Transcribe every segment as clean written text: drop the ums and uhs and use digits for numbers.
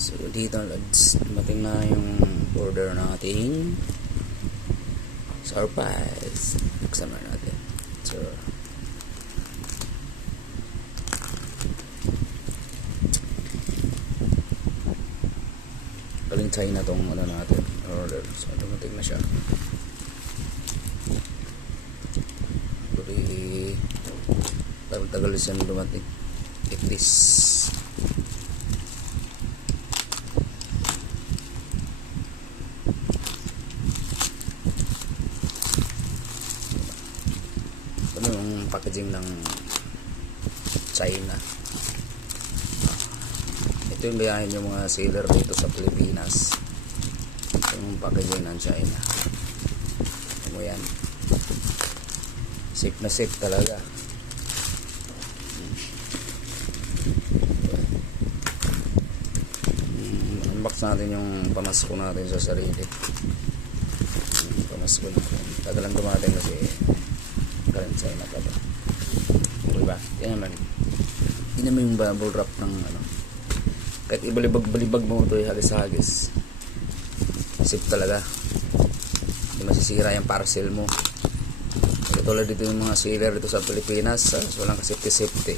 So dito lads, dumating na yung order nating surprise. Buksan na natin. So galing China tong ano natin order. So dumating na siya. Buri tagal siya dumating. At least yung packaging ng China. Ito yung bayahin yung mga seller dito sa Pilipinas. Ito yung packaging ng China. Ito mo yan. Safe na safe talaga. Unbox natin yung pamasko natin sa sarili. Pamasko natin. Tagalang dumating kasi galing China pa ba? Diba? Yan naman. Yan naman yung bubble wrap ng ano. Kahit ibalibag mo ito hagis-hagis. Safe talaga. Hindi masisira yung parcel mo. Katulad dito yung mga seller dito sa Pilipinas. So walang ka-safety.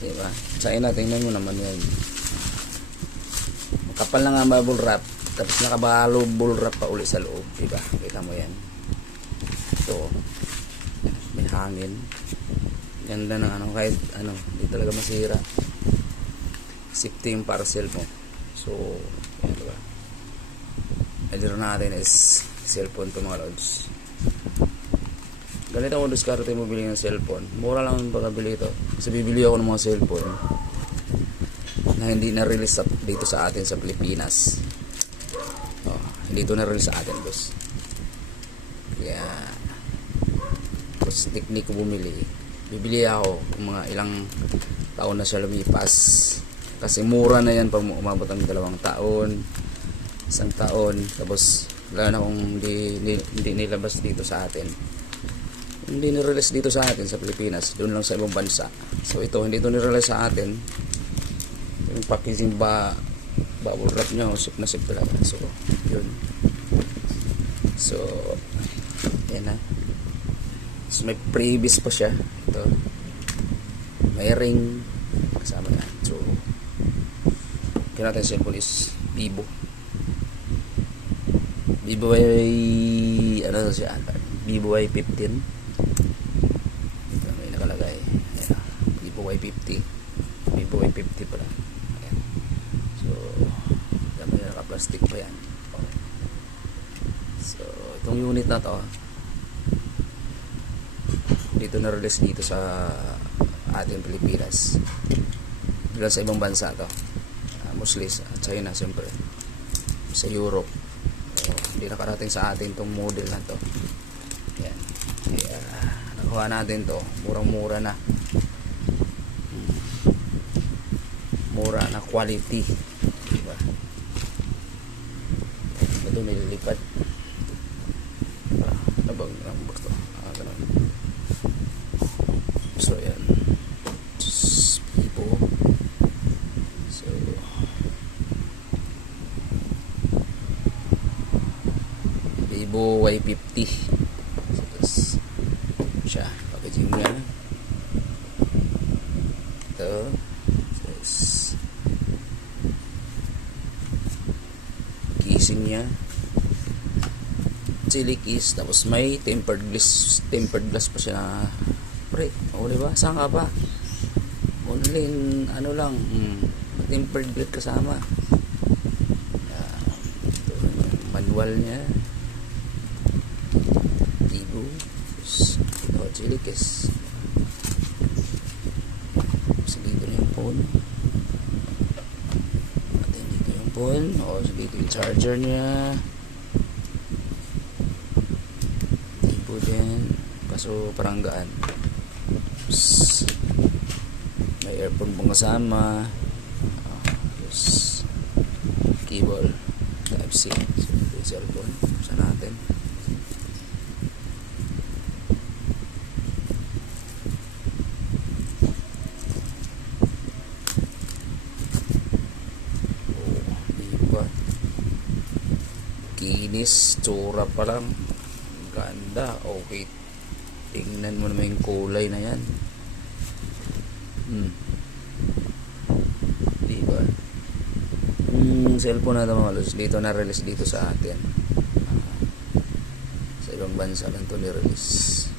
Diba? China, tingnan mo naman yan. Kapal na nga bubble wrap. Tapos nakabalo bubble wrap pa uli sa loob. Diba? Kita mo yan. So may hangin. Ganda ng ano, kahit ano, hindi talaga masira. Safety yung parcel mo. So yan, diba? Order natin is cellphone to mga lods. Ganito ako diskarte mo bili ng cellphone. Mura lang yung pagkabili ito. Kasi bibili ako ng mga cellphone na hindi na-release dito sa atin sa Pilipinas. Hindi ito na-release sa atin, boss. Kaya tapos technique ko bumili. Bibili ako kung mga ilang taon na siya lumipas. Kasi mura na yan pag umabot ang 2 taon, 1 taon. Tapos wala na kung hindi nilabas dito sa atin. Hindi nirelease dito sa atin sa Pilipinas. Doon lang sa ibang bansa. So ito, hindi ito nirelease sa atin. Yung packaging bubble wrap nyo, sip na sip talaga. So yun. So yan na. So may previous pa siya. Ito. May ring. Kasama yan. So kaya natin cellphone is Vivo. Vivo Y ano siya? Vivo Y15. Ito may nakalagay. Ayan. Vivo Y50. Vivo Y50 pala. Ayan. So may naka-plastic pa yan. So itong unit na to dito na-release dito sa ating Pilipinas. Dito sa ibang bansa to. Mostly sa China siyempre. Sa Europe. Hindi nakarating sa atin tong model na to. Yan. Kaya nakuha natin to. Murang-mura na. Mura na quality. Diba? Ito may lilipad. Nabag ang gusto. Ganun. So yan. Vivo. So Vivo Y50. So tapos siya. Packaging niya. Ito. Tapos casing niya. Chili case. Tapos may tempered glass pa siya na pre. O diba? Saan ka pa? Only ano lang. Tempered glass kasama. Ito manual niya. Vivo. Ito chili case. So dito na yung phone. At dito yung phone. O so dito yung charger niya. Vivo din. Kaso parang gaan. May earphone pong kasama. Tapos cable Type-C. So ito yung cellphone. Sa natin. kinis, tsura pa lang. Ganda, okay. Tingnan mo naman yung kulay na yan. Diba? Yung cellphone natin mga lods, dito na-release dito sa atin. Sa ibang bansa lang to ni-release.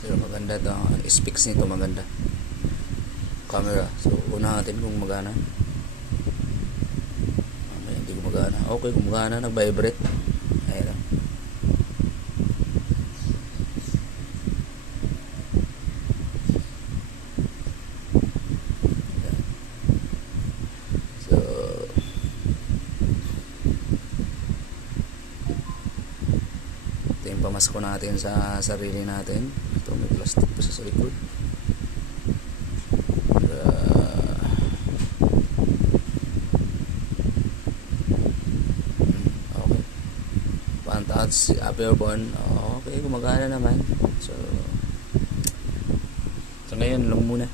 Pero maganda to. Specs nito maganda. Camera. So, unahin natin kung magana. Hindi gumagana. Okay, gumagana. Nag-vibrate. Ayan lang. So, ito yung pamasko natin sa sarili natin. Ito, may plastic pa sa likod. Pantats, upper bone. Okay, gumagana naman. So ngayon lang muna.